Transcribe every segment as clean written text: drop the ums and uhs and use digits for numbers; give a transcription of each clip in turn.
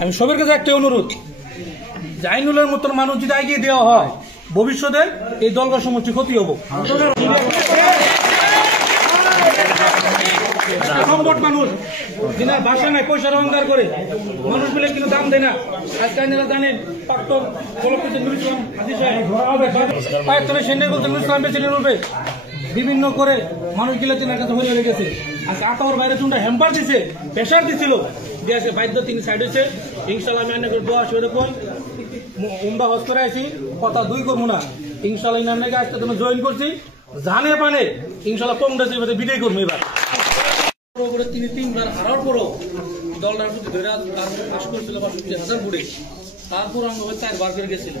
আমি সবার কাছে একটা অনুরোধ, আইনুলের মতন মানুষ যদি এগিয়ে দেওয়া হয় ভবিষ্যতে এই দলগত সমষ্টি ক্ষতি হবো। সংকট মানুষ যিনি ভাষা নাই পয়সার অহংকার করে মানুষ মিলে কিন্তু দাম দেয় না। আজকে আপনারা জানেন প্রাক্তন বিভিন্ন করে মানুষ গিলে চেনার কাছে হয়ে রেখেছে। আজকে আতাওয়ার বাইরে চুনটা হ্যাম্পার দিছে, প্রেশার দিছিল, দিয়ে বাধ্য তিনি সাইড হয়েছে। ইনশাল্লাহ আমি অনেক দোয়া শুরু করি, উমরা হজ করে আছি, কথা দুই করবো না। ইনশাল্লাহ ইনাকে আজকে তুমি জয়েন করছি, জানে পানে ইনশাল্লাহ কংগ্রেসের মধ্যে বিদায় করবো। এবার তিনি 3 বার হারার পরও দলটার প্রতি ধরে আশ করেছিল 50,000 ভোটে, তারপর আমরা 4 বার করে গেছিল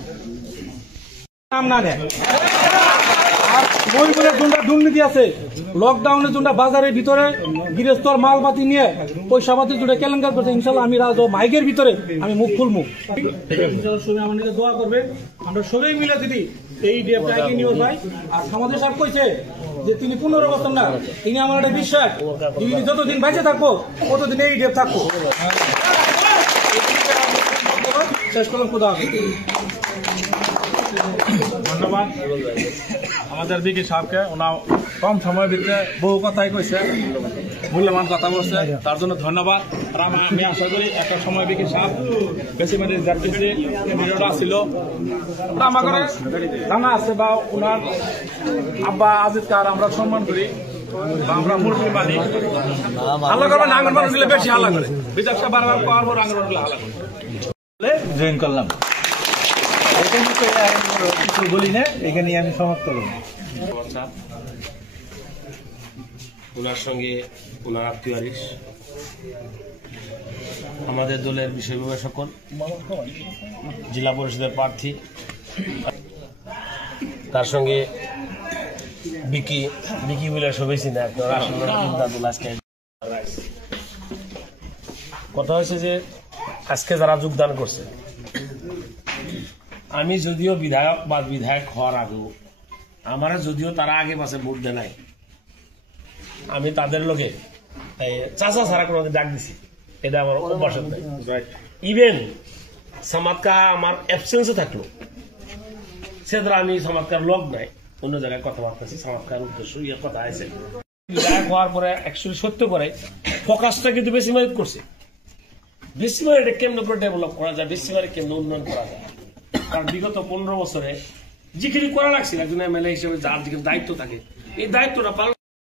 নাম না নেয়। দুর্নীতি আছে, লকডাউনের জন্য বাজারের ভিতরে গৃহস্থর মালপাতি নিয়ে পয়সাপাতি জুড়ে কেলেঙ্কার করছে। ইনশাল্লাহ আমি রাজ মাইকের ভিতরে আমি মুখ খুলবো। সবাই আমাদেরকে দোয়া করবে, আমরা সবাই মিলে যদি এই ডেপটা এগিয়ে নিয়ে যাই। আর সমাজের সাহেব কইছে যে তিনি 15 বছর না, তিনি আমার একটা বিশ্বাস তিনি যতদিন বেঁচে থাকবো ততদিন এই ডেপ থাকবো। শেষ করলাম, খোদা হাফেজ। ধন্যবাদ আমাদের বিকি সাহেবকে, ওনা কম সময়ের ভিতরে বহু কথাই কইছে, মূল্যবান কথা বলছে, তার জন্য ধন্যবাদ। আর আমি আশা করি একটা সময় বিকি সাহেব বেশি মেডিকেল যাচ্ছে ভিডিওটা ছিল আমার জানা আছে বা ওনার আব্বা আজিজ কার আমরা সম্মান করি বা আমরা মুরব্বী মানি। হাল্লা করবেন আঙ্গন মানুষ গুলো বেশি হাল্লা করে, বিজাব সাহেব বারবার পাওয়ার পর আঙ্গন মানুষ হাল্লা করে জয়েন করলাম। কিছু বলি না, এখানে আমি সমাপ্ত করব। ওনার সঙ্গে ওনার আত্মীয় আরিস, আমাদের দলের বিষয় বিভাগ সকল, জেলা পরিষদের প্রার্থী, তার সঙ্গে বিকি বলে সবাই চিনে। কথা হয়েছে যে আজকে যারা যোগদান করছে, আমি যদিও বিধায়ক বা বিধায়ক হওয়ার আগেও আমার যদিও তারা আগে পাশে ভোট দেয় নাই, আমি তাদের লোকে চাচা ছাড়া কোনো ডাক দিছি, এটা আমার অভ্যাস নাই। ইভেন সমাজকা আমার অ্যাবসেন্সে থাকলো, সে দ্বারা আমি সমাজকার লোক নাই, অন্য জায়গায় কথাবার্তা আছে, সমাজকার উদ্দেশ্য ইয়ে কথা আছে। বিধায়ক হওয়ার পরে অ্যাকচুয়ালি সত্য করে ফোকাসটা কিন্তু বেশি মেরিট করছে। বেশি এটা কেমন করে ডেভেলপ করা যায়, বেশি কেমন উন্নয়ন করা যায়। কারণ বিগত 15 বছরে যেখানে করা লাগছিল একজন এমএলএ হিসেবে যার দিকে দায়িত্ব থাকে, এই দায়িত্বটা পালন